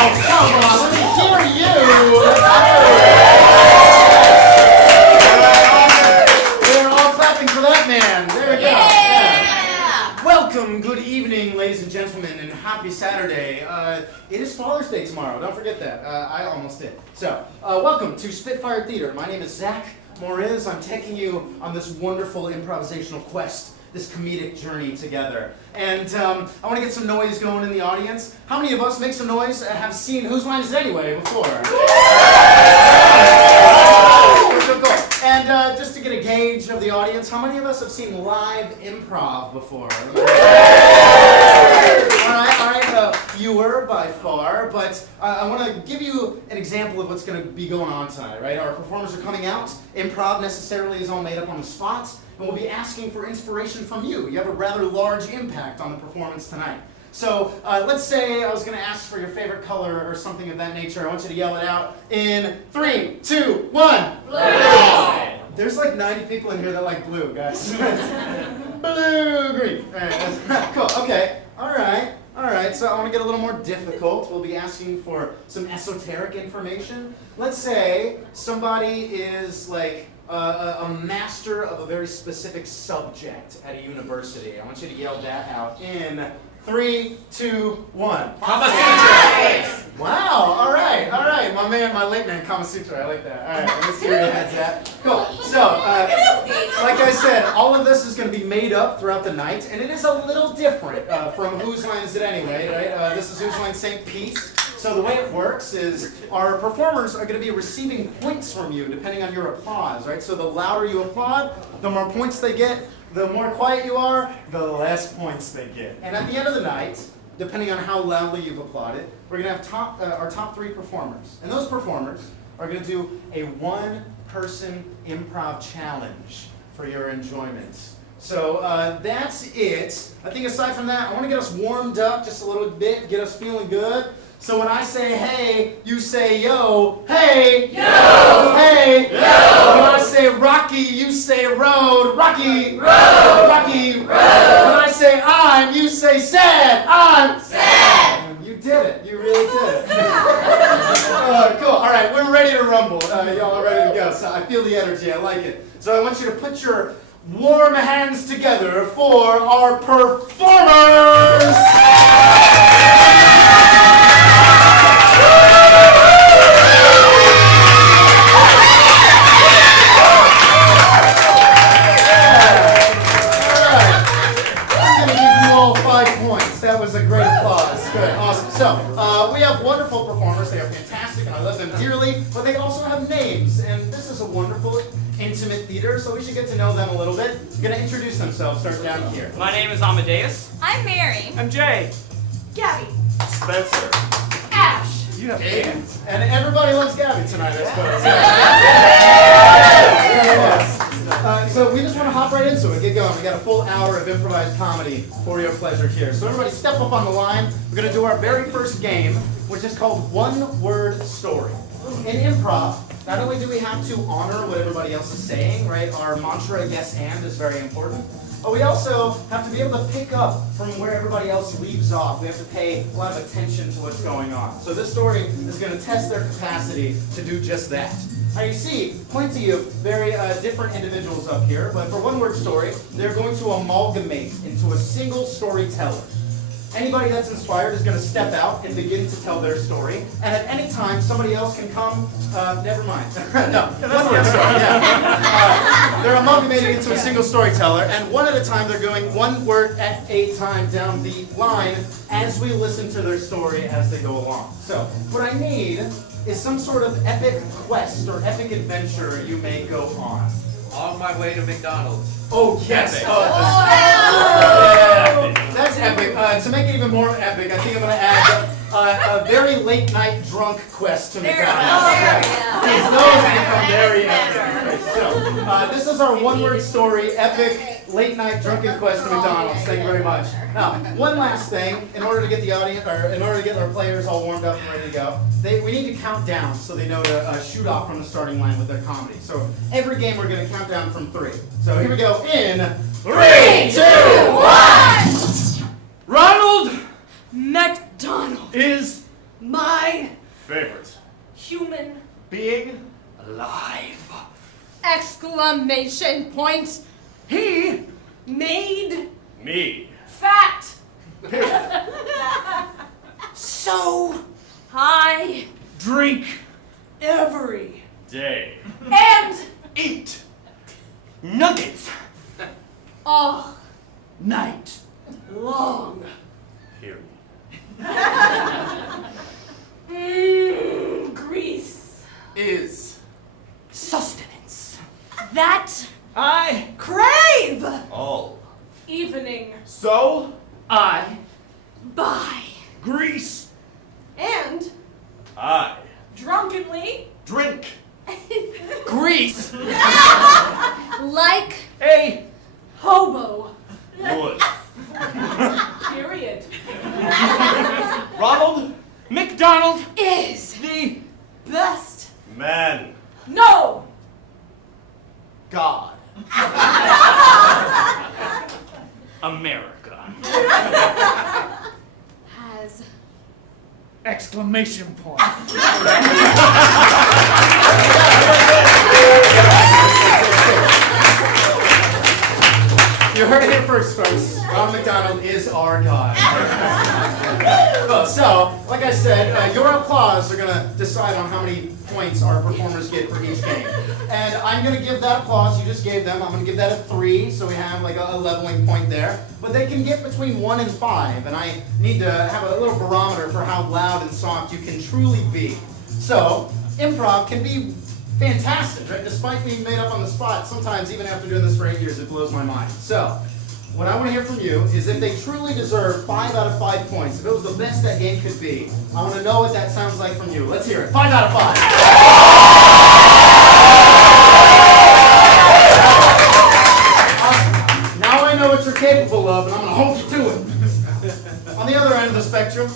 come on, let me hear you. We're all clapping for that man. There we go. Yeah. Welcome, good evening, ladies and gentlemen, and happy Saturday. It is Father's Day tomorrow. Don't forget that. I almost did. So, welcome to Spitfire Theater. My name is Zach Moriz. I'm taking you on this wonderful improvisational quest, this comedic journey together. And I want to get some noise going in the audience. How many of us, make some noise, have seen Whose Line Is It Anyway before? Cool. And just to get a gauge of the audience, how many of us have seen live improv before? All right, fewer by far, but I want to give you an example of what's going to be going on tonight, right? Our performers are coming out. Improv necessarily is all made up on the spot, and we'll be asking for inspiration from you. You have a rather large impact on the performance tonight. So let's say I was going to ask for your favorite color or something of that nature. I want you to yell it out in 3, 2, 1. Blue! There's like 90 people in here that like blue, guys. Blue, green. All right, cool. Okay. All right. So I want to get a little more difficult. We'll be asking for some esoteric information. Let's say somebody is like a master of a very specific subject at a university. I want you to yell that out in 3, 2, 1. Kama Sutra! Wow, all right. My late man, Kama Sutra, I like that. All right, let's see where your head's at. Cool. So, like I said, all of this is going to be made up throughout the night, and it is a little different from Whose Line Is It Anyway, right? This is Whose Line St. Pete. So the way it works is our performers are going to be receiving points from you depending on your applause, right? So the louder you applaud, the more points they get. The more quiet you are, the less points they get. And at the end of the night, depending on how loudly you've applauded, we're going to have our top 3 performers. And those performers are going to do a one-person improv challenge for your enjoyment. So that's it. I think aside from that, I want to get us warmed up just a little bit, get us feeling good. So when I say hey, you say yo. Hey! Yo! Hey! Yo! When I say Rocky, you say road. Rocky! Road! Rocky! Road! When I say I'm, you say sad. I'm sad! You did it. You really did it. Cool. All right, we're ready to rumble. Y'all are ready to go. So I feel the energy. I like it. So I want you to put your warm hands together for our performers! That was a great applause. Good, awesome. So, we have wonderful performers. They are fantastic, and I love them dearly, but they also have names, and this is a wonderful, intimate theater, so we should get to know them a little bit. I'm going to introduce themselves, starting down here. My name is Amadeus. I'm Mary. I'm Jay. Gabby. Spencer. Ash. You have names. And everybody loves Gabby tonight, I suppose. So we just want to hop right into it, get going. We got a full hour of improvised comedy for your pleasure here. So everybody step up on the line. We're going to do our very first game, which is called One Word Story. In improv, not only do we have to honor what everybody else is saying, right? Our mantra, yes and, is very important. But we also have to be able to pick up from where everybody else leaves off. We have to pay a lot of attention to what's going on. So this story is going to test their capacity to do just that. Now you see, point to you, very different individuals up here, but for One Word Story, they're going to amalgamate into a single storyteller. Anybody that's inspired is going to step out and begin to tell their story, and at any time, somebody else can come, never mind. No, One Word Story, yeah. They're amalgamating into a single storyteller, and one at a time, they're going one word at a time down the line as we listen to their story as they go along. So, what I need is some sort of epic quest or epic adventure you may go on. On my way to McDonald's. Oh, yes. Epic. That's epic. To make it even more epic, I think I'm going to add a very late night drunk quest to McDonald's. Those become very epic. So, this is our One Word Story, epic late night drunken quest to McDonald's. Thank you very much. Now, one last thing, in order to get the audience, or in order to get our players all warmed up and ready to go, we need to count down so they know to shoot off from the starting line with their comedy. So every game we're going to count down from 3. So here we go in 3, 2, 1. Ronald McDonald is My Favorite. human Being alive. exclamation point. He. Made Me. fat. Period. So I Drink. every Day. and Eat. Nuggets. all Night. long. Period. Grease. Is. Sustenance. That I. crave. All. Evening. So. I. By. Grease. And I. drunkenly. Drink. Grease. Like A. hobo. Wood. Period. Ronald. McDonald. Is The. best. Man. No. God. America. Has Exclamation point. You heard it here first, folks. Ronald McDonald is our God. Well, so, like I said, your applause are going to decide on how many points our performers get for each game. And I'm going to give that applause you just gave them, I'm going to give that a 3, so we have like a leveling point there. But they can get between 1 and 5, and I need to have a little barometer for how loud and soft you can truly be. So, improv can be fantastic, right? Despite being made up on the spot, sometimes even after doing this for 8 years, it blows my mind. So, what I want to hear from you is if they truly deserve 5 out of 5 points, if it was the best that game could be, I want to know what that sounds like from you. Let's hear it. 5 out of 5. Awesome. Now I know what you're capable of, and I'm going to hold you to it. On the other end of the spectrum,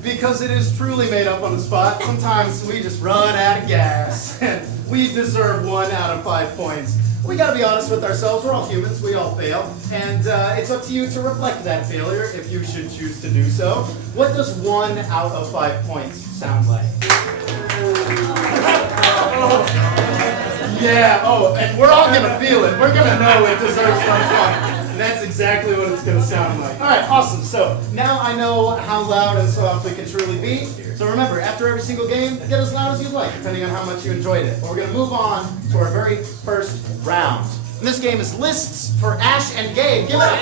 because it is truly made up on the spot, sometimes we just run out of gas. And we deserve 1 out of 5 points. We gotta be honest with ourselves, we're all humans, we all fail. And it's up to you to reflect that failure if you should choose to do so. What does 1 out of 5 points sound like? Yeah, oh, and we're all gonna feel it. We're gonna know it deserves 1 point. And that's exactly what it's gonna sound like. All right, awesome. So now I know how loud and soft it can truly be. So remember, after every single game, get as loud as you'd like, depending on how much you enjoyed it. But we're gonna move on to our very first round. And this game is Lists for Ash and Gabe. Give it up.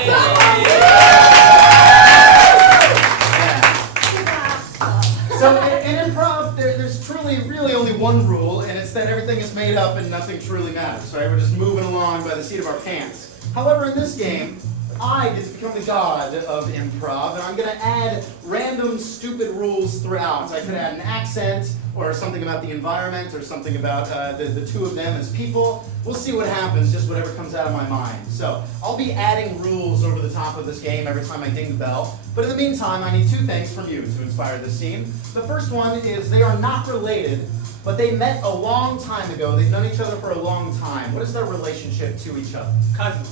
So in improv, there's truly, really only one rule, and it's that everything is made up and nothing truly matters, right? We're just moving along by the seat of our pants. However, in this game, I get to become the god of improv, and I'm going to add random stupid rules throughout. I could add an accent, or something about the environment, or something about the two of them as people. We'll see what happens, just whatever comes out of my mind. So, I'll be adding rules over the top of this game every time I ding the bell. But in the meantime, I need 2 things from you to inspire this scene. The first one is they are not related, but they met a long time ago. They've known each other for a long time. What is their relationship to each other? Cousin.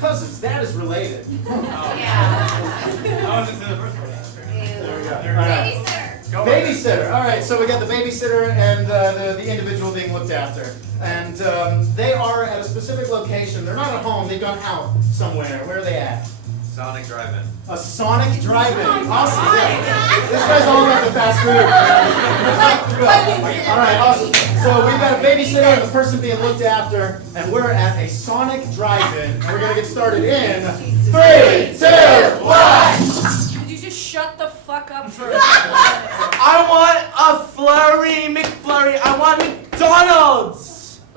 Cousins, that is related. Yeah. I wasn't in the first one. There we go. There we All go. right. Babysitter. Go Babysitter. All right, so we got the babysitter and the individual being looked after. And they are at a specific location. They're not at home. They've gone out somewhere. Where are they at? Sonic Drive-In. A Sonic Drive-In. Awesome. Yeah. This guy's all about the fast food. All right, awesome. So we've got a babysitter and the person being looked after, and we're at a Sonic Drive-In. And we're going to get started in 3, 2, 1. Could you just shut the fuck up for a I want a flurry, McFlurry. I want McDonald's.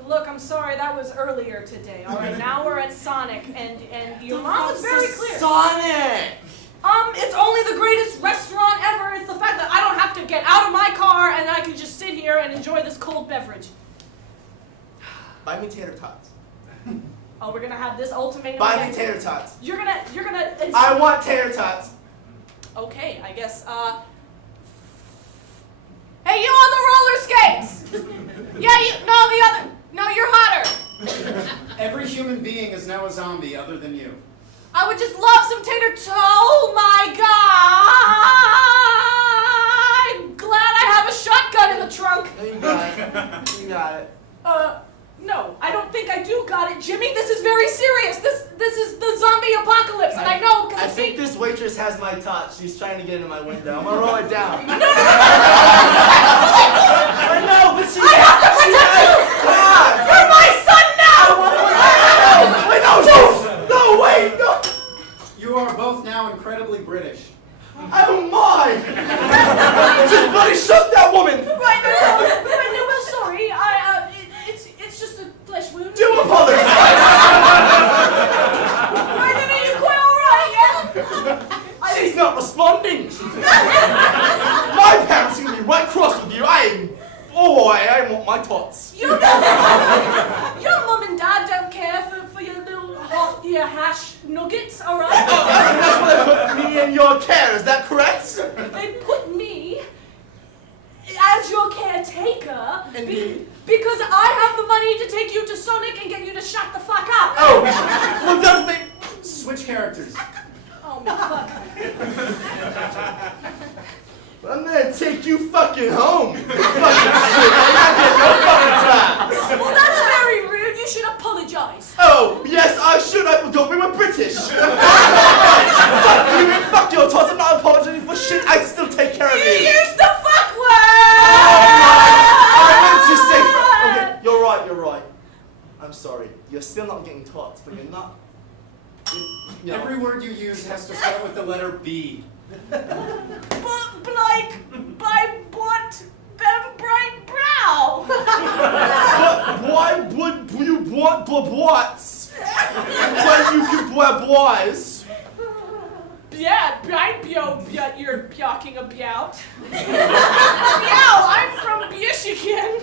Look, I'm sorry, that was earlier today. All right, now we're at Sonic, and your mom was very clear. Sonic. It's only the greatest restaurant ever. It's the fact that I don't have to get out of my car and I can just sit here and enjoy this cold beverage. Buy me tater tots. Oh, we're gonna have this ultimatum. Buy me again? tater tots. You're gonna. I want tater tots. Okay, I guess. Hey, you on the roller skates? Yeah, you. No, the other. No, you're hotter. Every human being is now a zombie other than you. I would just love some tater tots. Oh my god! I'm glad you got it. No, I don't think I do got it, Jimmy. This is very serious. This is the zombie apocalypse, and I know because I think this waitress has my touch. She's trying to get into my window. I'm gonna roll it down. No! I know, but she has cards. You're my son now! Wait, no, wait, no. You are both now incredibly British. Oh my! Just bloody shook that woman. Right, no, well, sorry. It's just a flesh wound. Do apologize. Right, then are you quite all right, yeah? She's not responding. My parents are gonna be right cross with you. I want my tots. Your mum and dad don't care for your little your hash nuggets, all right? And that's why they put me in your care. Is that correct? They put me as your caretaker. Indeed. Because I have the money to take you to Sonic and get you to shut the fuck up. Oh, well, does me. Switch characters. Oh, my fuck. I'm gonna take you fucking home. You fucking shit. I'm not getting no fucking time. Well, that's very rude. You should apologize. Oh, yes, I should. I forgot we were British. Fuck you and fuck your tots. I'm not apologizing for shit. I still take care of You you. used the fuck word! I meant to say. Okay, you're right. I'm sorry. You're still not getting tots, but you're not. You know. Every word you use has to start with the letter B. But like, by what? Bright brow. But why would you want blabwats when you can blabwise? Yeah, you're talking about. Yeah, I'm from Michigan.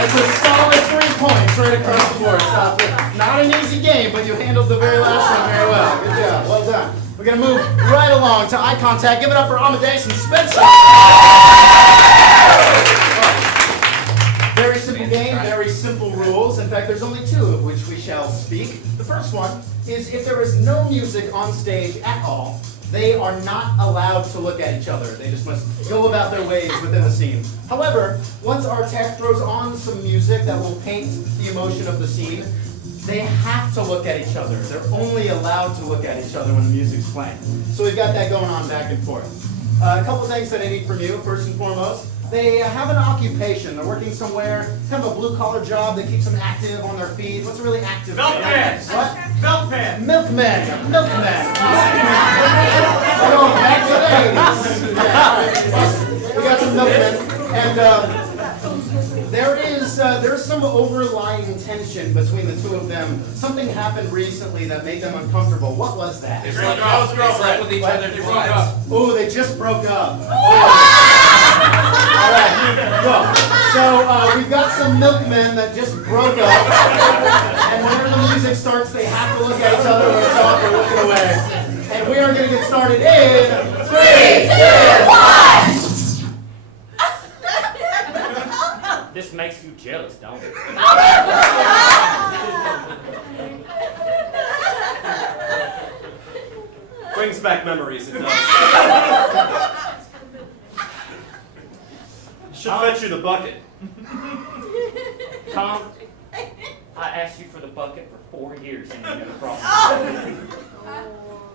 It's a solid 3 points right across the board. Stop it. Not an easy game, but you handled the very last one very well. Good job. Well done. We're going to move right along to eye contact. Give it up for Amadeus and Spencer. Very simple game, very simple rules. In fact, there's only 2 of which we shall speak. The first one is if there is no music on stage at all, they are not allowed to look at each other. They just must go about their ways within the scene. However, once our tech throws on some music that will paint the emotion of the scene, they have to look at each other. They're only allowed to look at each other when the music's playing. So we've got that going on back and forth. A couple things that I need from you, first and foremost. They have an occupation. They're working somewhere, kind of a blue-collar job that keeps them active on their feet. What's a really active? Milkman. What? Milkman. Milkman. Oh, back to the 80s. We got some milkmen, and there's some overlying tension between the 2 of them. Something happened recently that made them uncomfortable. What was that? They slept with each other to wives. Oh, they just broke up. All right, go. So we've got some milkmen that just broke up, and whenever the music starts, they have to look at each other when it's off or looking away. And we are going to get started in 3, 2, 1. This makes you jealous, don't it? Brings back memories, it does. Should fetch you the bucket. Tom, I asked you for the bucket for 4 years and you never brought it.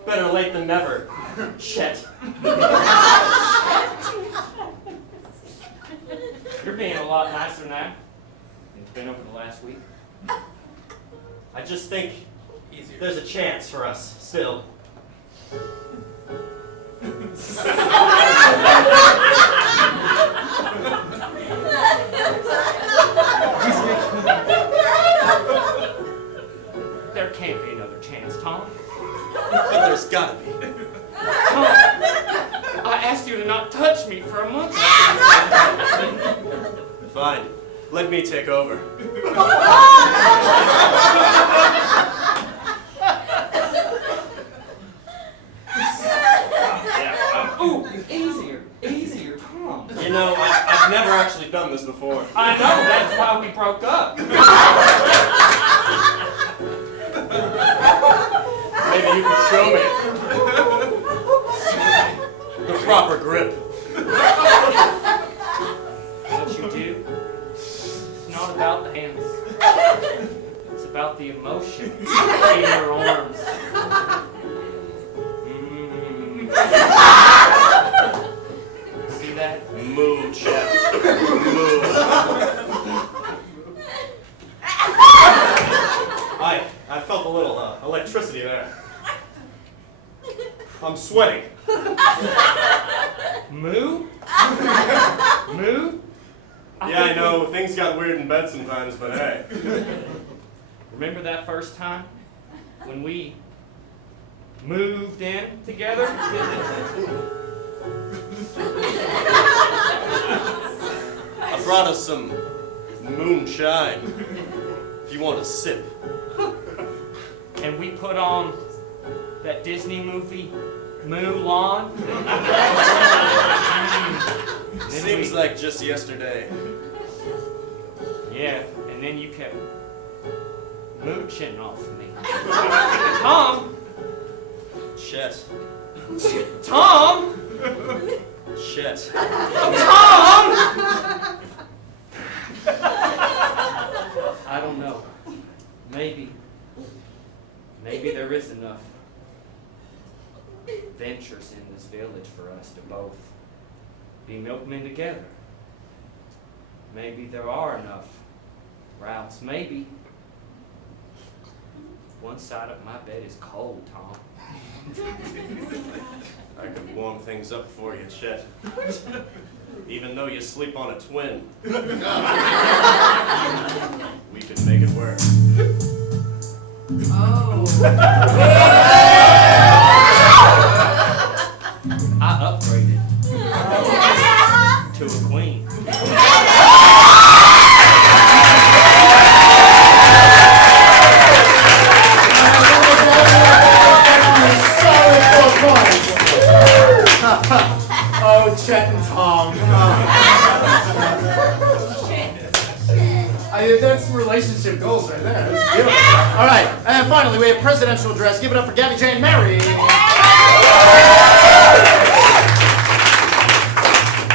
Better late than never. Shit. You're being a lot nicer now than it's been over the last week. I just think there's a chance for us, still. There can't be another chance, Tom. But there's gotta be. Tom, I asked you to not touch me for a month. Fine. Let me take over. Ooh, easier, Tom. You know, I've never actually done this before. I know, that's why we broke up. Maybe you can show me the proper grip. What you do, it's not about the hands. It's about the emotion in your arms. See that? Move, chap. Move. I felt a little electricity there. I'm sweating. Moo? Moo? Yeah, I know, things got weird in bed sometimes, but hey. Remember that first time when we moved in together? I brought us some moonshine. If you want a sip. And we put on that Disney movie, Mulan. Seems like just yesterday. Yeah, and then you kept mooching off me. Tom! Chet. Tom! Chet. Tom! I don't know. Maybe there is enough ventures in this village for us to both be milkmen together. Maybe there are enough routes. Maybe. One side of my bed is cold, Tom. I could warm things up for you, Chet. Even though you sleep on a twin. We can make it work. I upgraded to a queen. Oh, Chet and Tom. That's relationship goals right there. That's beautiful. All right, and finally we have presidential address. Give it up for Gabby Jane Mary.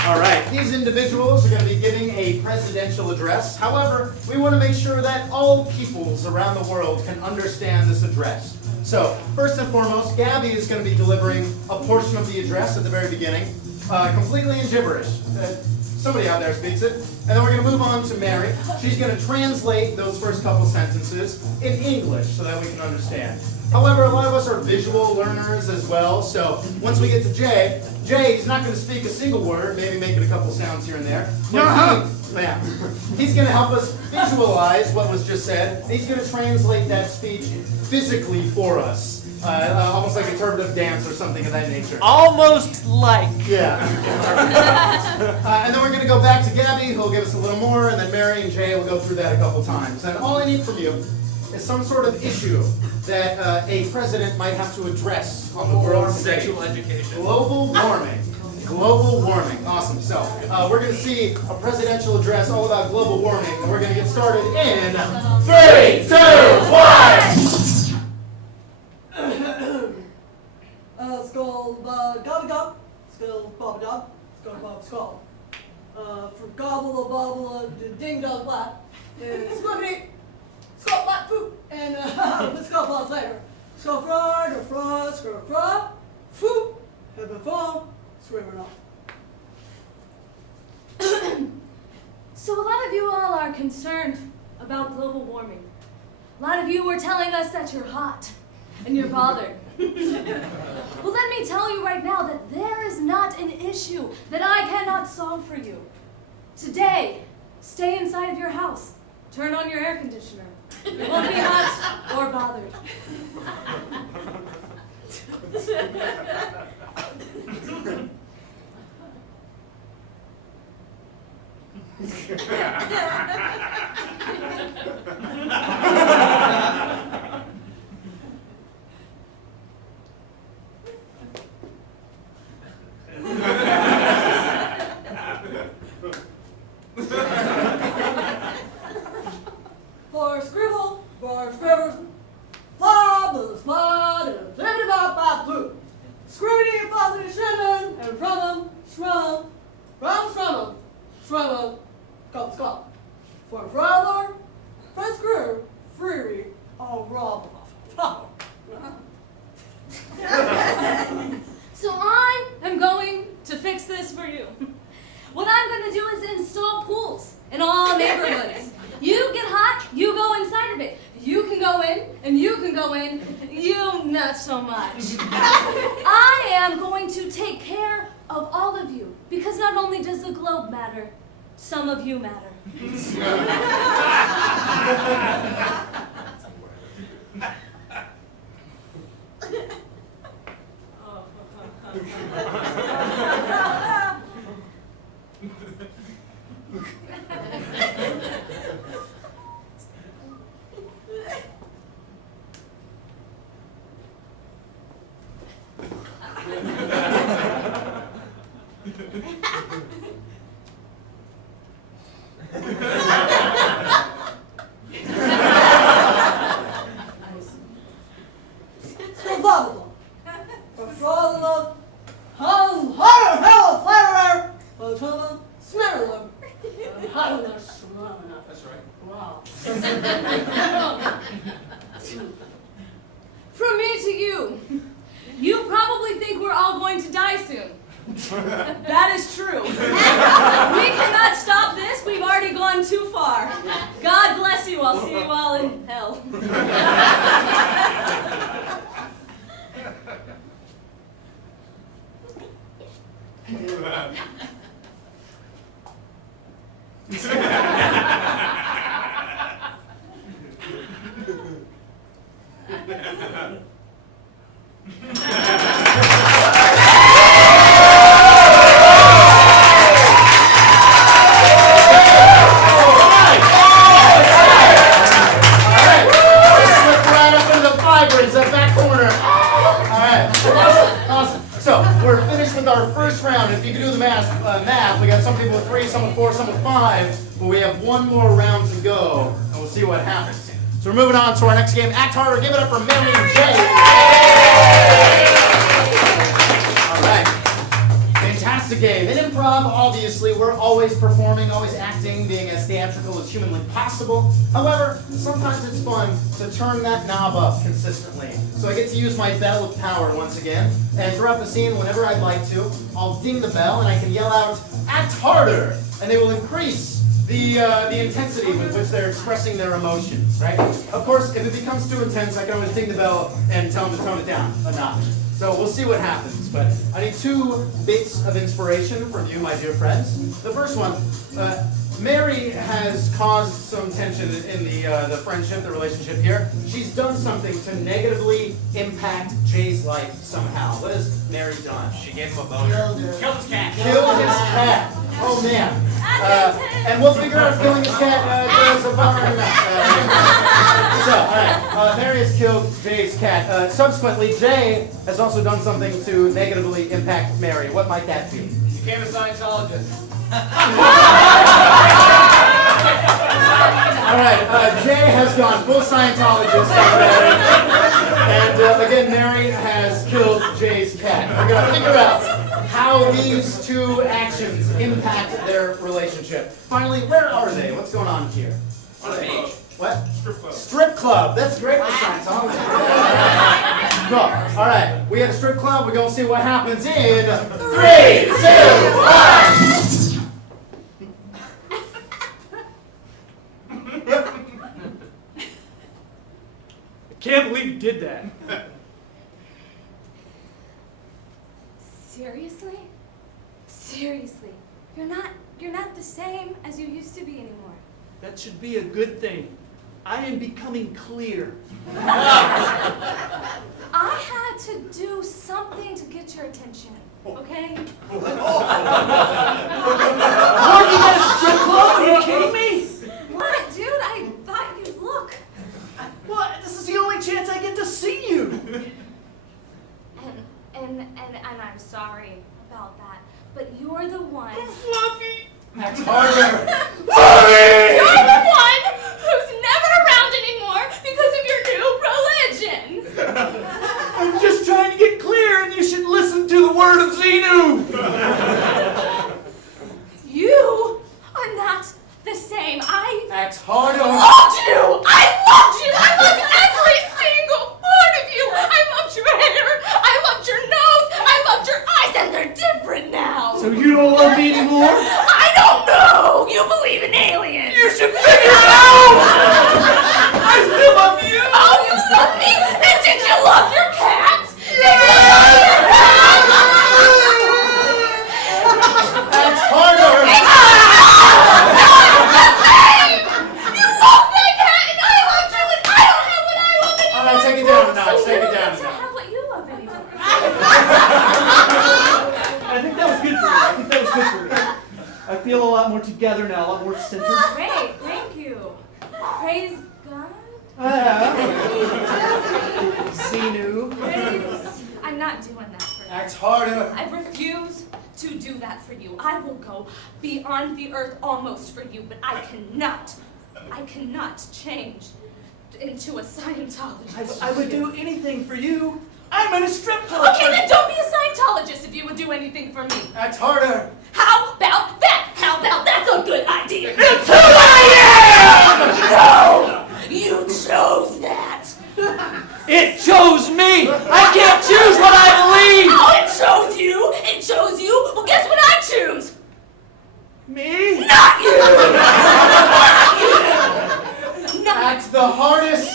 All right, these individuals are going to be giving a presidential address. However, we want to make sure that all peoples around the world can understand this address. So, first and foremost, Gabby is going to be delivering a portion of the address at the very beginning, completely in gibberish. Somebody out there speaks it. And then we're going to move on to Mary. She's going to translate those first couple sentences in English so that we can understand. However, a lot of us are visual learners as well, so once we get to Jay, he's not going to speak a single word, maybe making a couple sounds here and there. He's going to help us visualize what was just said. He's going to translate that speech physically for us. Almost like interpretive dance or something of that nature. Almost like. Yeah. And then we're going to go back to Gabby, who'll give us a little more, and then Mary and Jay will go through that a couple times. And all I need from you is some sort of issue that a president might have to address on the world stage. Sexual education. Global warming. Global warming. Awesome. So we're going to see a presidential address all about global warming, and we're going to get started in 3, 2, 1. Skull, gobby gob, skull, bob dob, skull, bob, skull. For gobble, bobble, ding dong, black, squibbity, skull, black, food, and skull, bob, later. Skull, frog, or frog, skull, frog, food, have a phone, screaming off. So a lot of you all are concerned about global warming. A lot of you were telling us that you're hot and you're bothered. Well, let me tell you right now that there is not an issue that I cannot solve for you. Today, stay inside of your house. Turn on your air conditioner. You won't be hot or bothered. For scribble, for scribbers, blah, blah, blah, blah, and Shannon, and Rum, Shrum, Come, Scott. For Brother, First Group, Free, oh, Rob. So I am going to fix this for you. What I'm going to do is install pools in all neighborhoods. You get hot, you go inside of it. You can go in, and you can go in. You not so much. I am going to take care of all of you, because not only does the globe matter, some of you matter. That's right. Wow. From me to you, you probably think we're all going to die soon. That is true. We cannot stop this. We've already gone too far. God bless you. I'll see you all in hell. Math. We got some people with 3, some with 4, some with 5, but we have one more round to go, and we'll see what happens. So we're moving on to our next game. Act harder. Give it up for Mary and Jay. All right. Fantastic game. In improv, obviously, we're always performing, always acting, being as theatrical as humanly possible. However, sometimes it's fun to turn that knob up consistently. So I get to use my bell of power once again, and throughout the scene, whenever I'd like to, I'll ding the bell and I can yell out, "Act harder!" And they will increase the intensity with which they're expressing their emotions, right? Of course, if it becomes too intense, I can always ding the bell and tell them to tone it down a notch. So we'll see what happens, but I need 2 bits of inspiration from you, my dear friends. The first one, Mary has caused some tension in the friendship, the relationship here. She's done something to negatively impact Jay's life somehow. What has Mary done? She gave him a boner. Killed his cat. Killed his cat. Oh man. And we'll figure out if killing his cat is a bummer or not. So, all right. Mary has killed Jay's cat. Subsequently, Jay has also done something to negatively impact Mary. What might that be? He became a Scientologist. All right, Jay has gone full Scientologist on Mary. And again, Mary has killed Jay's cat. We're going to figure out how these 2 actions impact their relationship. Finally, where are they? What's going on here? On a beach. What? Strip club. Strip club. That's great for Scientology. Cool. All right, we had a strip club. We're going to see what happens in 3, 2, 1. I can't believe you did that. Seriously? Seriously. You're not the same as you used to be anymore. That should be a good thing. I am becoming clear. I had to do something to get your attention, okay? What, you got a strip club? Are you kidding me? What, dude? I thought you'd look. What? This is the only chance I get to see you. And I'm sorry about that, but you're the one. Fluffy. Act harder. You're the one who's never around anymore because of your new religion. I'm just trying to get clear, and you should listen to the word of See you! You are not the same. I Act harder. loved you! I loved you! I loved every single part of you! I loved your hair! I loved your nose! I loved your eyes! And they're different now! So you don't love me anymore? I don't know! You believe in aliens! You should figure it out! I still love you! Oh, you love me? And did you love your cat? Did you love your cat? Act harder. You love my cat and I loved you and I don't have what I love anymore! All right, take it down a notch. Take it down a I notch. have what you love anymore. I think that was good for me. I think that was good for me. I feel a lot more together now, a lot more centered. Great, thank you. Praise God. Sinu. Praise. I'm not doing that for you. Act harder. I refuse to do that for you. I will go beyond the earth almost for you, but I cannot change into a Scientologist. I would do anything for you. I'm in a strip club. Okay, then don't be a Scientologist if you would do anything for me. Act harder. How about that? How about that's a good idea? It's who I No! You chose that! am! It chose me! I can't choose what I believe! Oh, it chose you! It chose you! Well, guess what I choose? Me? Not you! Not Act the hardest.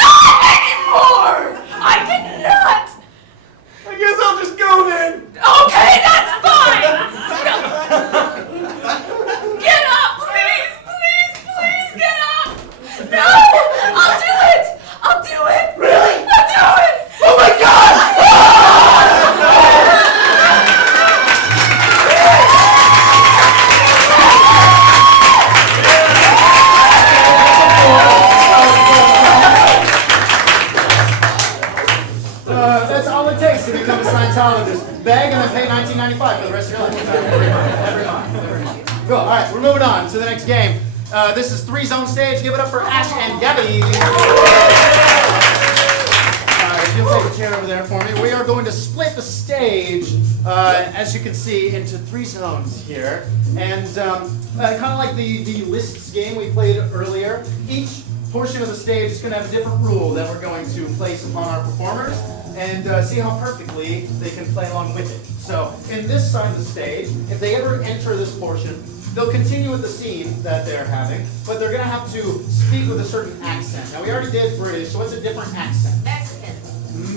Not anymore! I cannot! I guess I'll just go then. Okay, that's fine! Get up, please! Please, please get up! No! I'll do it! I'll do it! Really? I'll do it! Oh my God! That's all it takes to become a Scientologist. Beg and then pay $19.95 for the rest of your life. Every month. Cool. All right, we're moving on to the next game. This is 3-zone stage. Give it up for Ash and Gabby. If you'll take a chair over there for me. We are going to split the stage, as you can see, into 3 zones here. And kind of like the lists game we played earlier, each portion of the stage is going to have a different rule that we're going to place upon our performers and see how perfectly they can play along with it. So in this side of the stage, if they ever enter this portion, they'll continue with the scene that they're having, but they're going to have to speak with a certain accent. Now we already did British, so what's a different accent?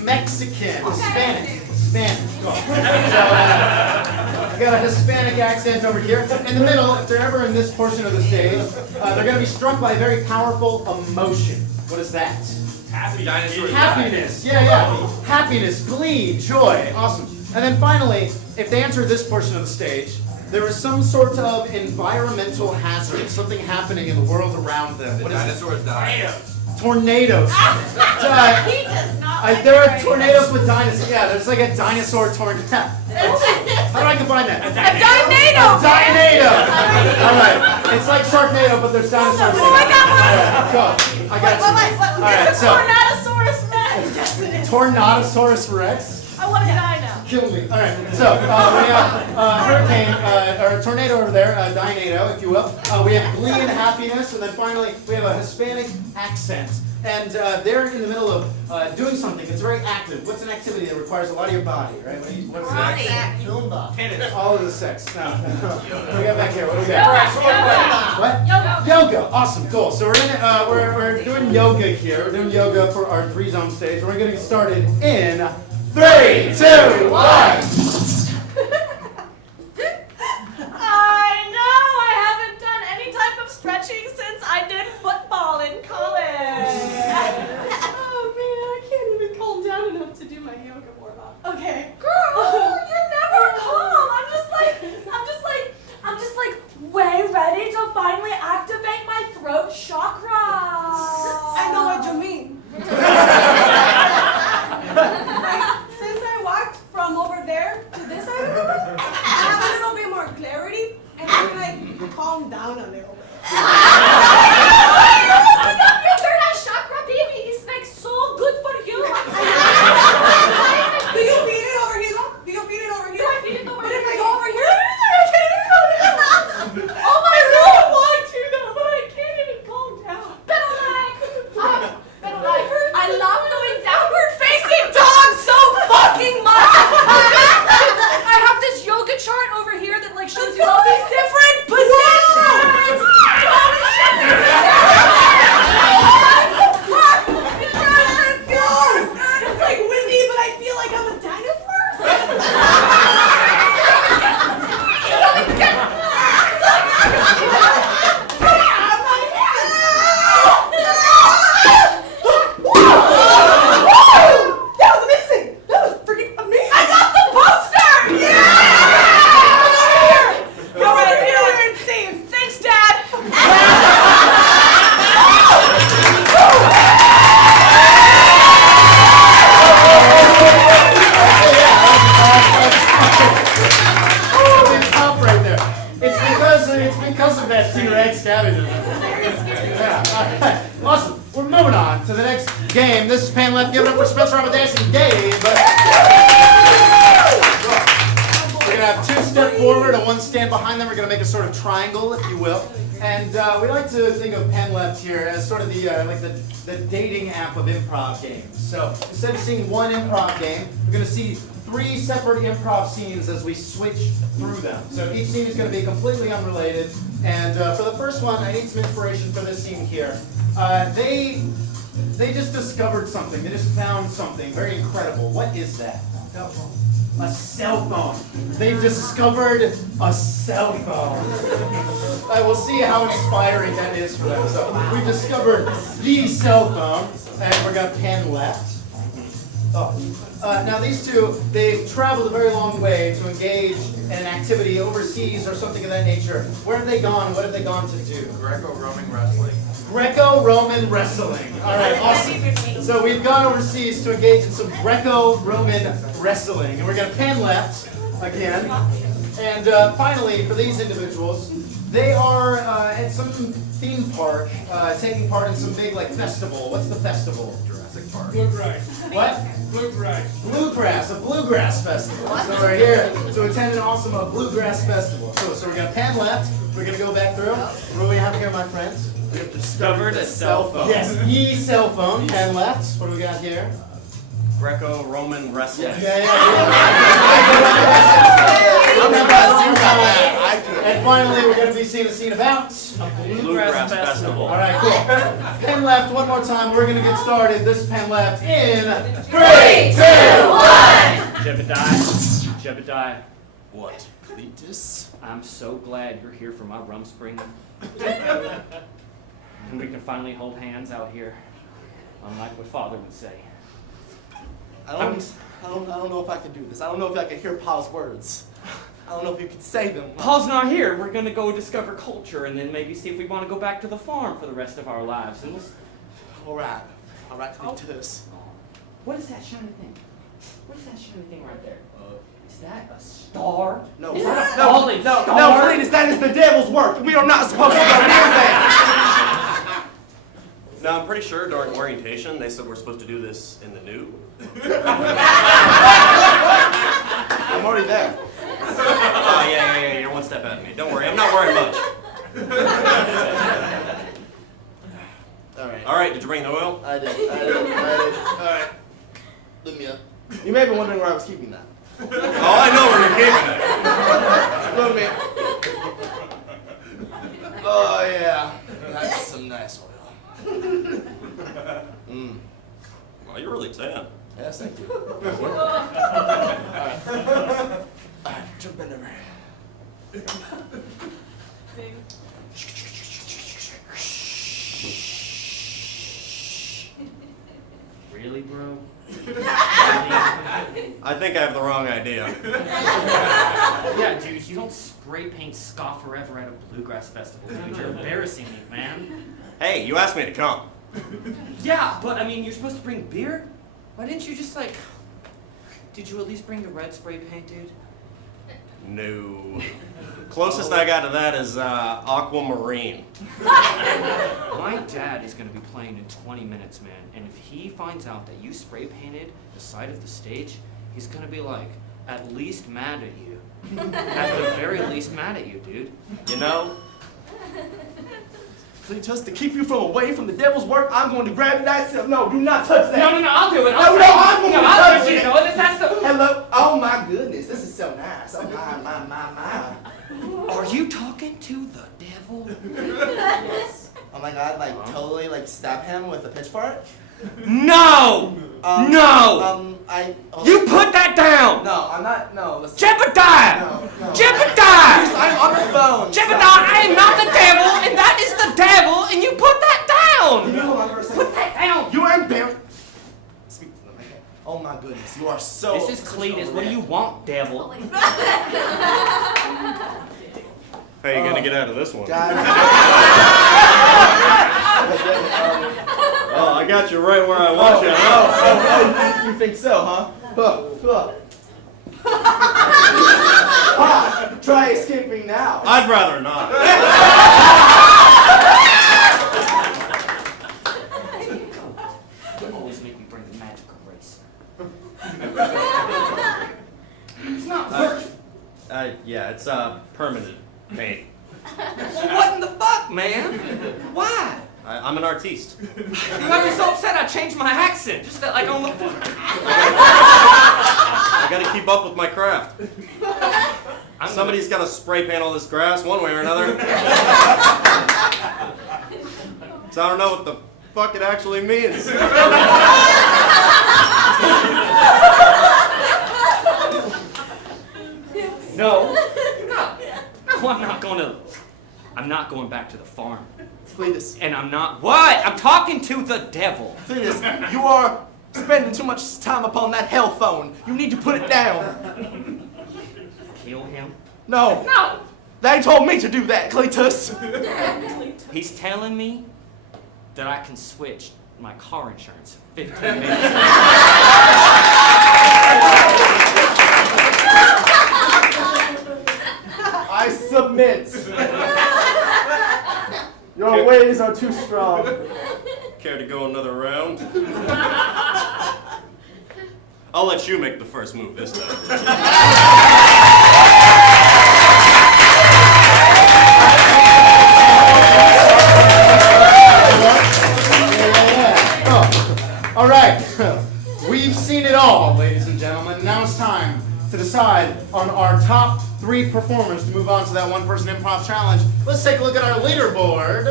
Mexican, Hispanic. Go on. So, I got a Hispanic accent over here. In the middle, if they're ever in this portion of the stage, they're going to be struck by a very powerful emotion. What is that? Happiness. Yeah. Happiness, glee, joy. Awesome. And then finally, if they enter this portion of the stage, there is some sort of environmental hazard, something happening in the world around them. What is Dinosaurs die. Tornadoes. He does not There are tornadoes with dinosaurs. Yeah, there's like a dinosaur tornado. How do I combine that? A Dynado! All right. It's like Sharknado, but there's dinosaurs. Oh, I got one. Go. I got you. All right, so Tornadosaurus Rex! Yes, it is. Tornadosaurus Rex. I want a Dino. Kill me. All right. So we have hurricane or tornado over there, Dynado, if you will. We have glee and happiness, and then finally we have a Hispanic accent. And they're in the middle of doing something that's very active. What's an activity that requires a lot of your body, right? What's that? Tennis. All of the sex. No. What do we got back here? What do we got? What? Yoga. Awesome. Cool. So we're doing yoga here. We're doing yoga for our 3-zone stage. We're going to get started in 3, 2, 1. I know I haven't done any type of stretching since I did football in college. Oh man, I can't even calm down enough to do my yoga warm up. Okay. Girl, you're never calm. I'm just like way ready to finally activate my throat chakra. I know what you mean. Since I walked from over there pan left. Give it up for Spencer Amadeus and Dave. We're going to have 2 step forward and 1 stand behind them. We're going to make a sort of triangle, if you will. And we like to think of Pen Left here as sort of the like the dating app of improv games. So instead of seeing 1 improv game, we're going to see 3 separate improv scenes as we switch through them. So each scene is going to be completely unrelated. And for the first one, I need some inspiration for this scene here. They just discovered something. They just found something very incredible. What is that? A cell phone. They've discovered a cell phone. I will see how inspiring that is for them. So we've discovered the cell phone, and we're going to Pen Left. Now these two, they've traveled a very long way to engage in an activity overseas or something of that nature. Where have they gone? What have they gone to do? Greco-Roman wrestling. Greco-Roman wrestling. All right, awesome. So we've gone overseas to engage in some Greco-Roman wrestling. And we're going to Pen Left again. And finally, for these individuals, they are at some theme park taking part in some big like festival. What's the festival? Jurassic Park. Bluegrass. What? Bluegrass. Bluegrass, a bluegrass festival. So we're here to attend an awesome bluegrass festival. So we're going to Pen Left. We're going to go back through. What do we have here, my friends? We have discovered a cell phone. Yes, e-cell phone. Pen Left. What do we got here? Greco-Roman wrestling. Yeah. I'm surprised you got that. I could. And finally, we're going to be seeing a scene about Bluegrass festival. All right, cool. Pen Left one more time. We're going to get started. This is Pen Left in 3, 2, 1. Jebediah. What? Cletus? I'm so glad you're here for my rum spring. And we can finally hold hands out here, unlike what Father would say. I don't know if I can do this. I don't know if I can hear Paul's words. I don't know if you can say them. Paul's not here. We're gonna go discover culture and then maybe see if we want to go back to the farm for the rest of our lives. And All right, Cletus. what is that shiny thing? What is that shiny thing right there? Is that a star? No, Is that a no, falling no, star? Cletus, that is the devil's work. We are not supposed to go near that. Now, I'm pretty sure during orientation they said we're supposed to do this in the nude. I'm already there. Oh, yeah, you're 1 step ahead of me. Don't worry, I'm not worriing much. All right, did you bring the oil? I did. All right. Let me up. You may be wondering where I was keeping that. Oh, I know where you're keeping it. Look at me. Oh, yeah. That's some nice oil. Well, you're really tan. Yes, thank you. All right, jump in over. Really, bro? I think I have the wrong idea. Yeah, dude, you don't spray paint Ska Forever at a bluegrass festival, dude. You're embarrassing me, man. Hey, you asked me to come. Yeah, but I mean, you're supposed to bring beer? Why didn't you just like... Did you at least bring the red spray paint, dude? No. Closest I got to that is aquamarine. My dad is going to be playing in 20 minutes, man. And if he finds out that you spray painted the side of the stage, he's going to be like, at least mad at you. At the very least mad at you, dude. You know, Just to keep you away from the devil's work, I'm going to grab that self. No, do not touch that. No, I'll do it. No, I'm going to I'll touch do it. it. No, that's the... Hello. Oh my goodness, this is so nice. Oh my. Are you talking to the devil? Oh my God, like totally like stab him with a pitchfork. No! No! You put that down! No, I'm not. No, listen. Jebediah! No. Jebediah! I'm on the phone. Jebediah, I am not the devil, and that is the devil, and you put that Can you down! hold on for a second? Put that down! You are embarrassed. Speak to them. Okay. Oh my goodness, you are so. This is Cletus. What do you want, devil? how you gonna get out of this one? Oh, I got you right where I want you. Oh, you think so, huh? Try escaping now. I'd rather not. Don't always make me bring the It's not working. Yeah, it's permanent pain. Well, what in the fuck, man? Why? I'm an artiste. You got me so upset I changed my accent, just that, like on the foot. I gotta keep up with my craft. Somebody's gotta spray paint all this grass one way or another. So I don't know what the fuck it actually means. No, I'm not going back to the farm. Cletus. And I'm not, what? I'm talking to the devil. Cletus, you are spending too much time upon that hell phone. You need to put it down. Kill him? No. No! They told me to do that, Cletus. He's telling me that I can switch my car insurance in 15 minutes. I submit. Your ways are too strong. Care to go another round? I'll let you make the first move this time. All right, we've seen it all, ladies and gentlemen. Now it's time to decide on our top 3 performers to move on to that one-person improv challenge. Let's take a look at our leaderboard.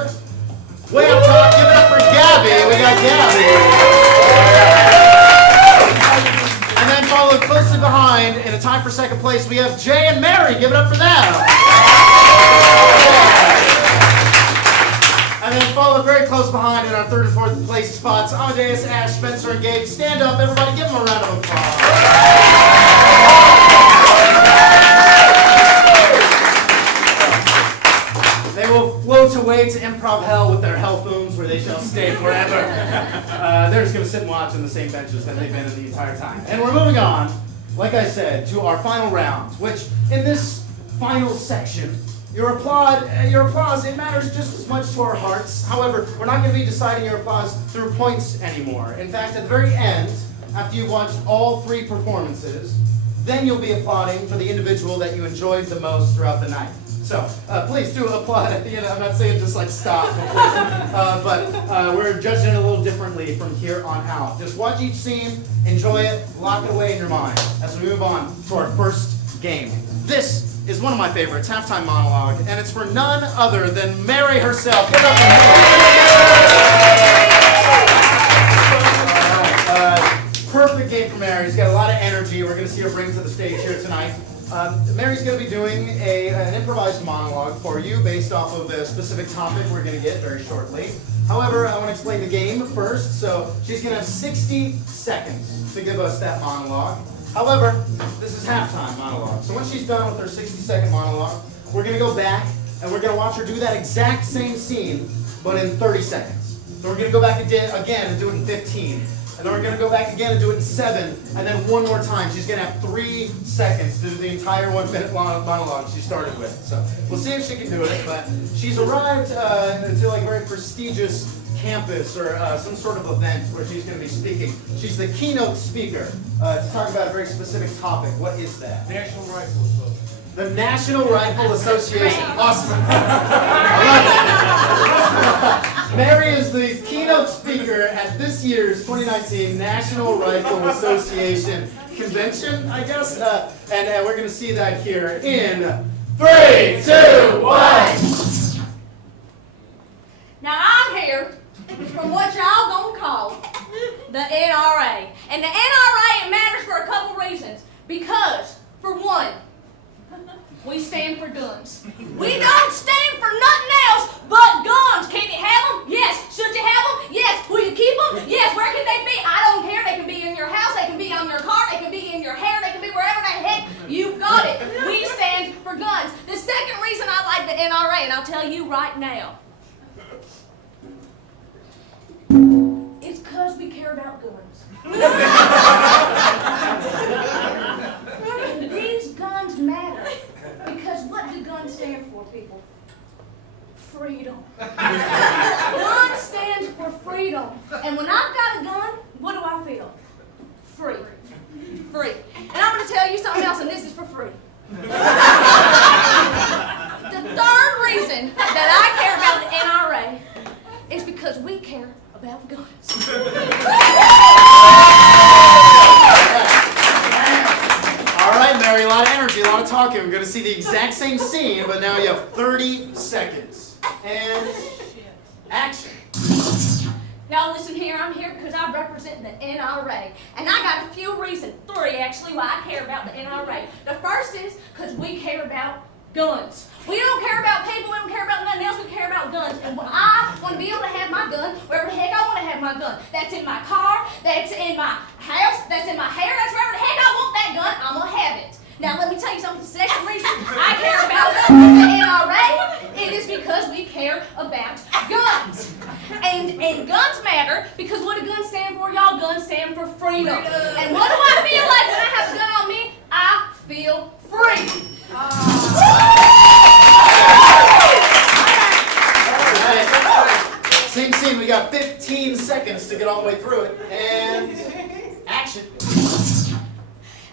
Way up top, give it up for Gabby. We got Gabby. And then followed closely behind, in a tie for second place, we have Jay and Mary. Give it up for them. And then followed very close behind in our third and fourth place spots, Amadeus, Ash, Spencer, and Gabe. Stand up, everybody. Give them a round of applause. They will float away to improv hell with their hell phones, where they shall stay forever. They're just going to sit and watch on the same benches that they've been in the entire time. And we're moving on, like I said, to our final round, which in this final section, your applause, it matters just as much to our hearts. However, we're not going to be deciding your applause through points anymore. In fact, at the very end, after you've watched all 3 performances, then you'll be applauding for the individual that you enjoyed the most throughout the night. So, please do applaud at the end. I'm not saying just like stop, but we're judging it a little differently from here on out. Just watch each scene, enjoy it, lock it away in your mind as we move on to our first game. This is one of my favorites, halftime monologue, and it's for none other than Mary herself. Give it up for Mary. Perfect game for Mary. She's got a lot of energy. We're going to see her bring to the stage here tonight. Mary's going to be doing an improvised monologue for you based off of a specific topic we're going to get very shortly. However, I want to explain the game first. So she's going to have 60 seconds to give us that monologue. However, this is halftime monologue. So once she's done with her 60-second monologue, we're going to go back and we're going to watch her do that exact same scene, but in 30 seconds. So we're going to go back again and do it in 15. And then we're going to go back again and do it in 7. And then one more time. She's going to have 3 seconds to do the entire 1-minute monologue she started with. So we'll see if she can do it. But she's arrived to like a very prestigious campus or some sort of event where she's going to be speaking. She's the keynote speaker to talk about a very specific topic. What is that? National Rifle Association. The National Rifle Association. Awesome. Mary is the keynote speaker at this year's 2019 National Rifle Association convention, I guess. And we're going to see that here in 3, 2, 1. Now I'm here from what y'all gonna call the NRA. And the NRA, it matters for a couple reasons. Because, for one, we stand for guns. We don't stand for nothing else but guns. Can you have them? Yes. Should you have them? Yes. Will you keep them? Yes. Where can they be? I don't care. They can be in your house. They can be on your car. They can be in your hair. They can be wherever the heck you've got it. We stand for guns. The second reason I like the NRA, and I'll tell you right now, it's because we care about guns. These guns matter. Because what do guns stand for, people? Freedom. Gun stands for freedom. And when I've got a gun, what do I feel? Free. Okay, we're gonna see the exact same scene, but now you have 30 seconds. And action. Now listen here, I'm here because I represent the NRA. And I got a few reasons, 3 actually, why I care about the NRA. The first is because we care about guns. We don't care about people, we don't care about nothing else, we care about guns. And I want to be able to have my gun wherever the heck I want to have my gun. That's in my car, that's in my house, that's in my hair, that's wherever the heck I want that gun, I'm going to have it. Now let me tell you something, the second reason I care about the NRA, it is because we care about guns. And guns matter because what do guns stand for, y'all? Guns stand for freedom. And what do I feel like when I have a gun on me? I feel free. Same scene, we got 15 seconds to get all the way through it. And action.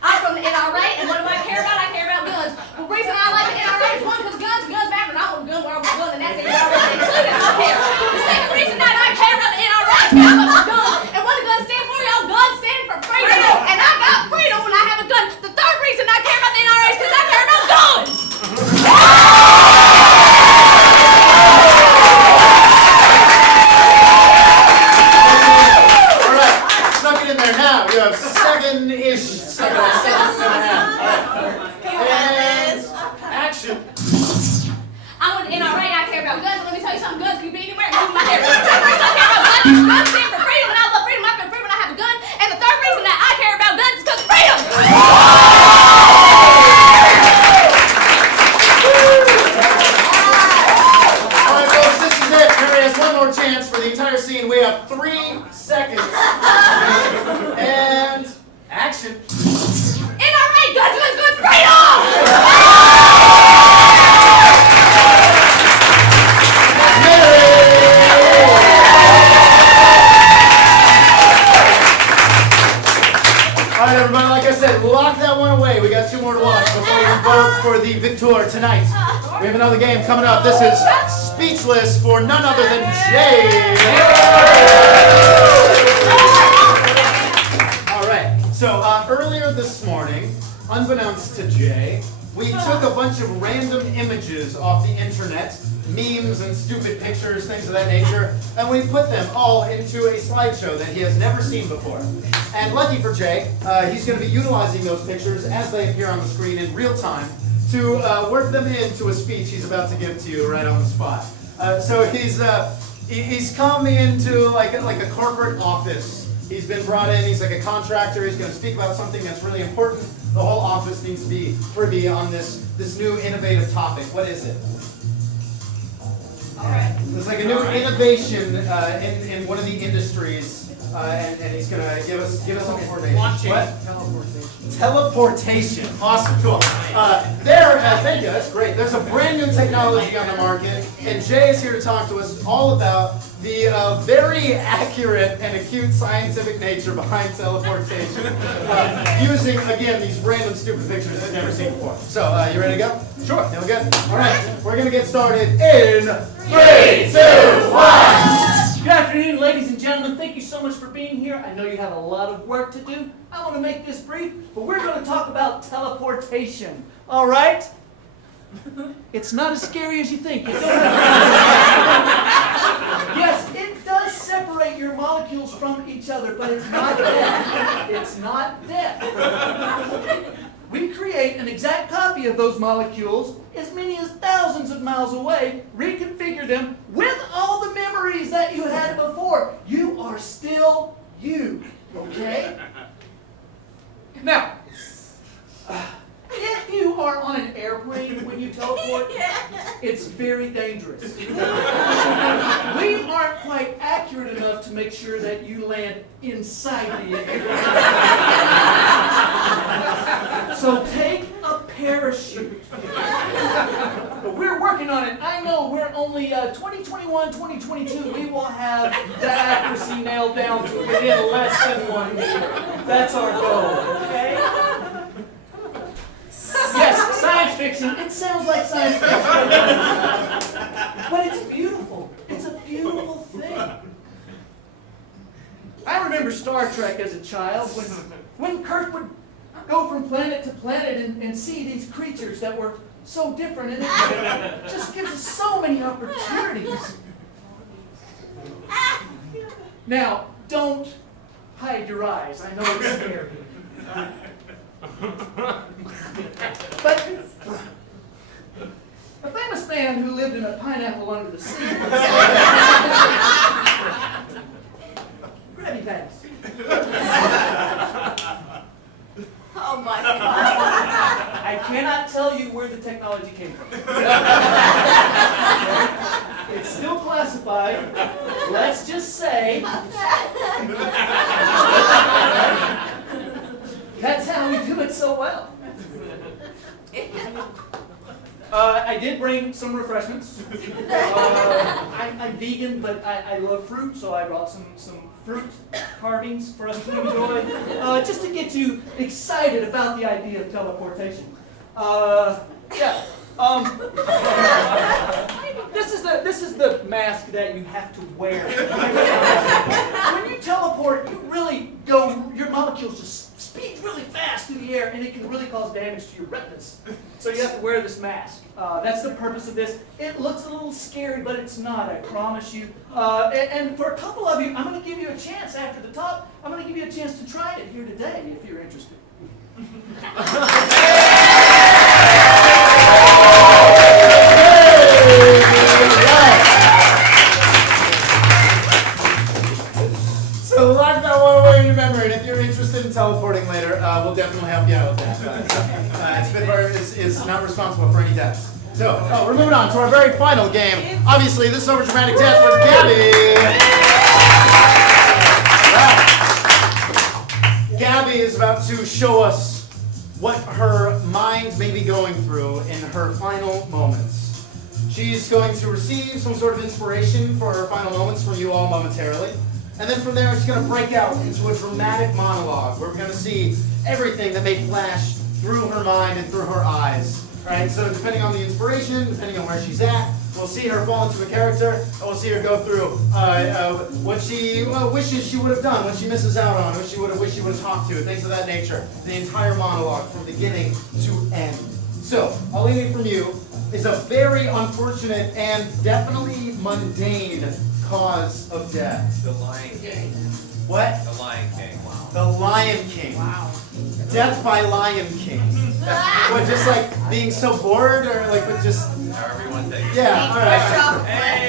I'm from the NRA, and what do I care about? I care about guns. The reason I like the NRA is one, because guns matter, and I want a gun where I want a gun, and that's the NRA included. I care. The second reason that I care about the NRA is because I love a gun. And what do guns stand for, y'all? Guns stand for freedom. And I got freedom when I have a gun. The third reason I care about the NRA is because I care about guns. All right, snuck it in there now. You have 7-ish seconds, 7.5. And action. I'm with the NRA, I care about guns. Let me tell you something, guns can be anywhere, including my hair. The second reason I care about guns, guns stand for freedom, and I love freedom. I feel free when I have a gun. And the third reason that I care about guns is because freedom. All right, folks, this is it. Mary has one more chance for the entire scene. We have 3 seconds. And action. NRA, guns, guns, guns, freedom! All right, everybody, like I said, lock that one away. We got 2 more to watch before we vote for the victor tonight. We have another game coming up. This is Speechless for none other than Jay. All right, so earlier this morning, unbeknownst to Jay, we took a bunch of random images off the internet, memes and stupid pictures, things of that nature, and we put them all into a slideshow that he has never seen before. And lucky for Jay, he's going to be utilizing those pictures as they appear on the screen in real time to work them into a speech he's about to give to you right on the spot. So he's come into like a corporate office. He's been brought in, he's like a contractor, he's going to speak about something that's really important. The whole office needs to be privy on this new innovative topic. What is it? It's like a new innovation in one of the industries, and he's gonna give us some information. What? Teleportation. Awesome, cool. Thank you. That's great. There's a brand new technology on the market, and Jay is here to talk to us all about the very accurate and acute scientific nature behind teleportation, using again these random stupid pictures I've never seen before. So, you ready to go? Sure. Feeling good? All right. We're gonna get started in 3, 2, 1. Good afternoon, ladies and gentlemen. Thank you so much for being here. I know you have a lot of work to do. I want to make this brief, but we're going to talk about teleportation. All right? It's not as scary as you think. You don't have to... Yes, it does separate your molecules from each other, but it's not death. It's not death. We create an exact copy of those molecules, as many as thousands of miles away, reconfigure them with all the memories that you had before. You are still you, okay? Now, if you are on an airplane when you teleport, it's very dangerous. We aren't quite accurate enough to make sure that you land inside the airplane. So take a parachute. We're working on it. I know we're only 2021, 2022. We will have the accuracy nailed down to within less than 1 year. That's our goal, okay? Yes, science fiction. It sounds like science fiction. But it's beautiful. It's a beautiful thing. I remember Star Trek as a child when Kirk would go from planet to planet and see these creatures that were so different, and it just gives us so many opportunities. Now, don't hide your eyes. I know it's scary. But a famous man who lived in a pineapple under the sea. Grabby bags. Oh my God. I cannot tell you where the technology came from. It's still classified. Let's just say that's how we do it so well. I did bring some refreshments. I'm vegan, but I love fruit, so I brought some fruit carvings for us to enjoy, just to get you excited about the idea of teleportation. This is the mask that you have to wear. When you teleport, you really go. Your molecules just speed really fast through the air, and it can really cause damage to your retinas. So you have to wear this mask. That's the purpose of this. It looks a little scary, but it's not, I promise you. And for a couple of you, I'm going to give you a chance after the talk. I'm going to give you a chance to try it here today, if you're interested. So lock that one away in your memory, and if you're interested in teleporting later, we'll definitely help you out with that. Spitfire is not responsible for any deaths. So, we're moving on to our very final game. Obviously, this is overdramatic death for Gabby. Right. Gabby is about to show us what her mind may be going through in her final moments. She's going to receive some sort of inspiration for her final moments from you all momentarily. And then from there, she's going to break out into a dramatic monologue where we're going to see everything that may flash through her mind and through her eyes. Right? So depending on the inspiration, depending on where she's at, we'll see her fall into a character, and we'll see her go through what she wishes she would have done, what she misses out on, what she would have wished she would have talked to, things of that nature. The entire monologue from beginning to end. So, all I need from you is a very unfortunate and definitely mundane cause of death. The Lion King. What? The Lion King. Wow. The Lion King. Wow. Death by Lion King. What, just like being so bored, or like with just... However you want to take it. Yeah, alright.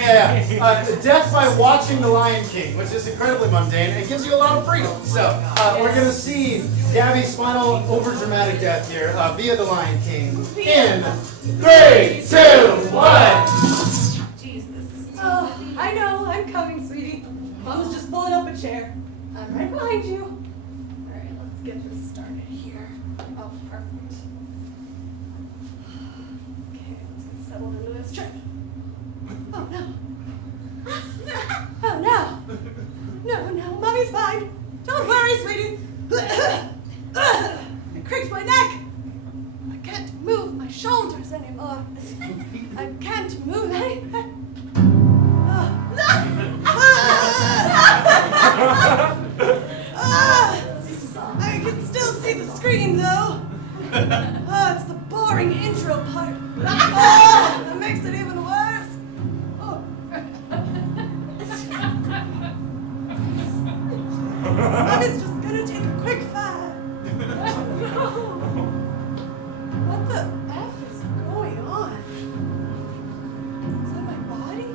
Yeah. Death by watching The Lion King, which is incredibly mundane and gives you a lot of freedom. So, we're going to see Gabby's final overdramatic death here via The Lion King in 3, 2, 1. Jesus. Oh, I know, I'm coming, sweetie. Mama's just pulling up a chair. I'm right behind you. All right, let's get this started here. Oh, perfect. Okay, let's get settled into this chair. Oh, no. Oh, no. No, Mommy's fine. Don't worry, sweetie. I cracked my neck. I can't move my shoulders anymore. I can't move any. I can still see the screen though. Oh, it's the boring intro part. Oh, that makes it even worse. Oh. Mommy's just gonna take a quick five. What the F is going on? Is that my body?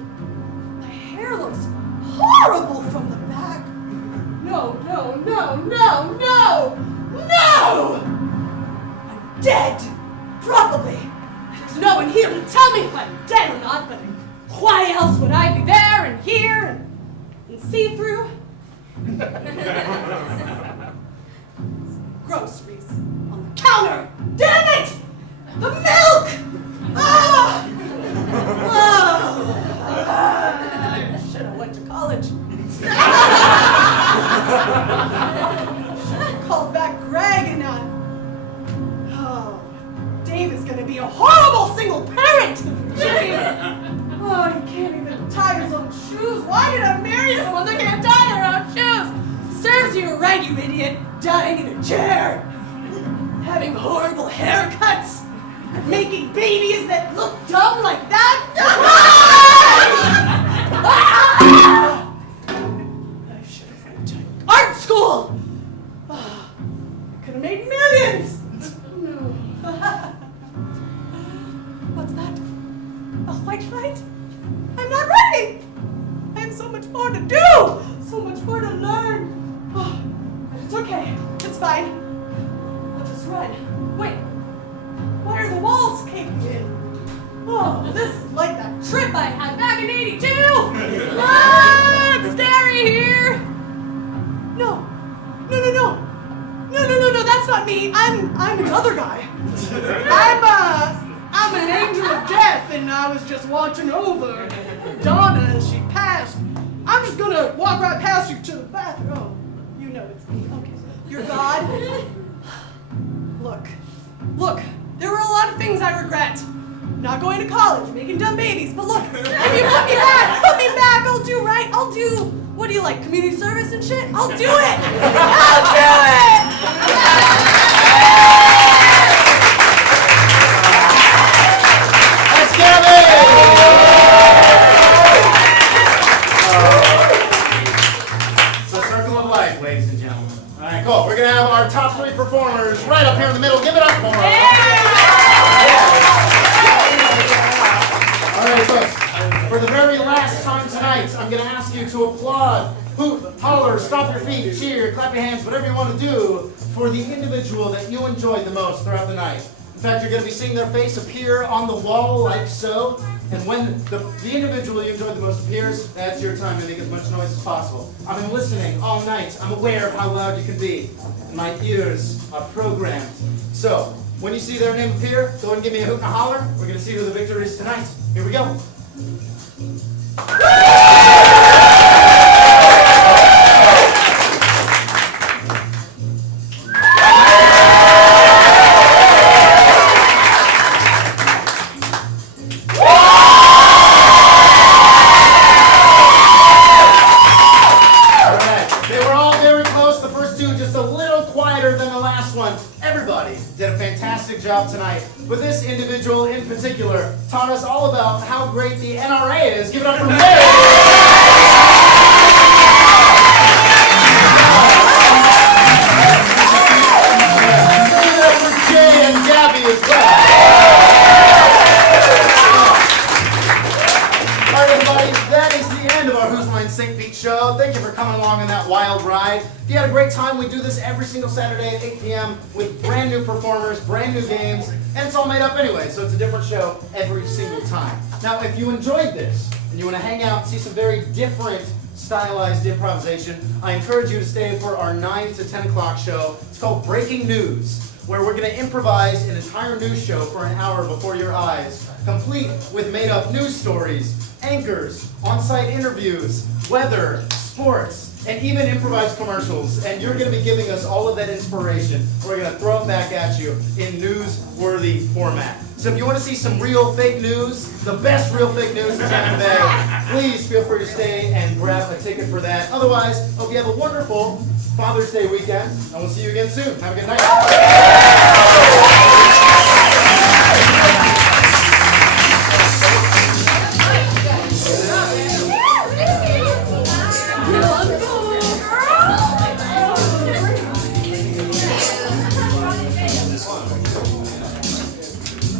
My hair looks horrible from the back. No. I'm dead. Probably. There's no one here to tell me if I'm dead or not, but why else would I be there and here and see through? Groceries on the counter. Damn it! The milk! Ah! I should have went to college. Should have called back Greg and Dave is gonna be a horrible single parent. Oh, he can't even tie his own shoes. Why did I marry someone that can't tie their own shoes? Serves you right, you idiot. Dying in a chair. having horrible haircuts, making babies that look dumb like that. I should have went to art school. I could have made millions. What's that? A white light? I'm not ready. I have so much more to do, so much more to learn. Oh, but it's okay. It's fine. I'll just run. Wait. Why are the walls caving in? Oh, this is like that trip I had back in '82. Ah, it's scary here. No. No, that's not me. I'm another guy. I'm an angel of death, and I was just watching over Donna as she passed. I'm just gonna walk right past you to the bathroom. Oh, you know it's me. Okay. You're God. Look, there were a lot of things I regret. Not going to college, making dumb babies, but look, if you put me back, I'll do right. I'll do, what do you like, community service and shit? I'll do it! I'll do it! Let's get it! It's a circle of life, ladies and gentlemen. All right, cool. We're going to have our top 3 performers right up here in the middle. Give it up for them. All right, folks. For the very last time tonight, I'm going to ask you to applaud, hoot, holler, stomp your feet, cheer, clap your hands, whatever you want to do for the individual that you enjoyed the most throughout the night. In fact, you're going to be seeing their face appear on the wall like so. And when the individual you enjoyed the most appears, that's your time to make as much noise as possible. I've been listening all night. I'm aware of how loud you can be. And my ears are programmed. So, when you see their name appear, go ahead and give me a hoot and a holler. We're going to see who the victor is tonight. Here we go. Job tonight, but this individual in particular taught us all about how great the NRA is. Give it up for Mary! Give it up for Jay and Gabby as well. All right, everybody, that is the end of our Who's Line St. Pete show. Thank you for coming along on that wild ride. If you had a great time, we do this every single Saturday at 8 p.m. with brand new performers, brand new games, and it's all made up anyway, so it's a different show every single time. Now, if you enjoyed this and you want to hang out and see some very different stylized improvisation, I encourage you to stay for our 9 to 10 o'clock show. It's called Breaking News, where we're going to improvise an entire news show for an hour before your eyes, complete with made-up news stories, anchors, on-site interviews, weather, sports, and even improvised commercials. And you're going to be giving us all of that inspiration. We're going to throw it back at you in newsworthy format. So if you want to see some real fake news, the best real fake news in Tampa Bay, please feel free to stay and grab a ticket for that. Otherwise, hope you have a wonderful Father's Day weekend, and we'll see you again soon. Have a good night.